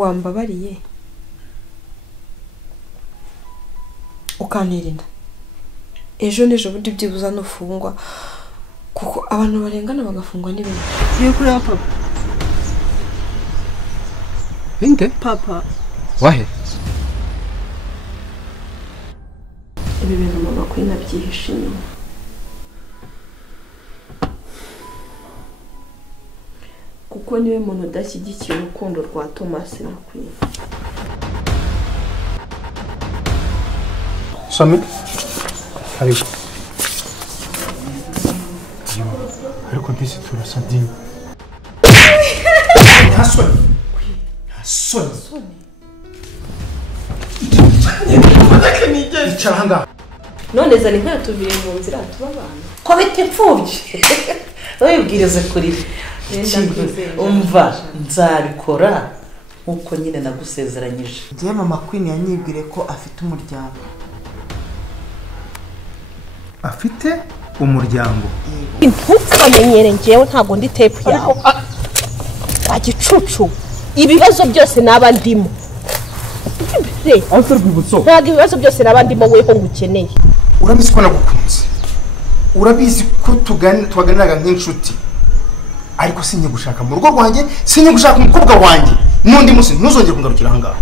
wambabariye ukantirinda ejo n'ejo bundi byibuza nufungwa kuko abantu barengana bagafungwa n'ibintu Yo kureba papa. Inde? Papa. Wahe? ibi bintu mama kwina byihishe inyuma kuko niwe muntu udashyigikiye urukundo rwa Thomas na Queen. Sami? Karibu. Ariko disi turasa dini. Hasoni. Hasoni. Icara None zani nka tuvire mu nzira tubabana. Ko bite imfubyi. Oyibwirize kuri. Umva nzabikora nkuko nyine nagusezeranyije. Ngiye mama Queen yanyibwire ko afite umuryango. afite umuryango. Ntukamenyere ngewe ntago ndi tape yawe. Wagicucu. Ibibazo byose naba ndimo. Ntago ibibazo byose naba ndimo weho ngukeneye. Urabizi ko nagukunze. Urabizi ko tuganiraga nk'inshuti. Ariko sinye gushaka mu rugo rwanjye, sinye gushaka umukobwa wanjye. Nundi munsi ntuzongere kungarukira ahangaha.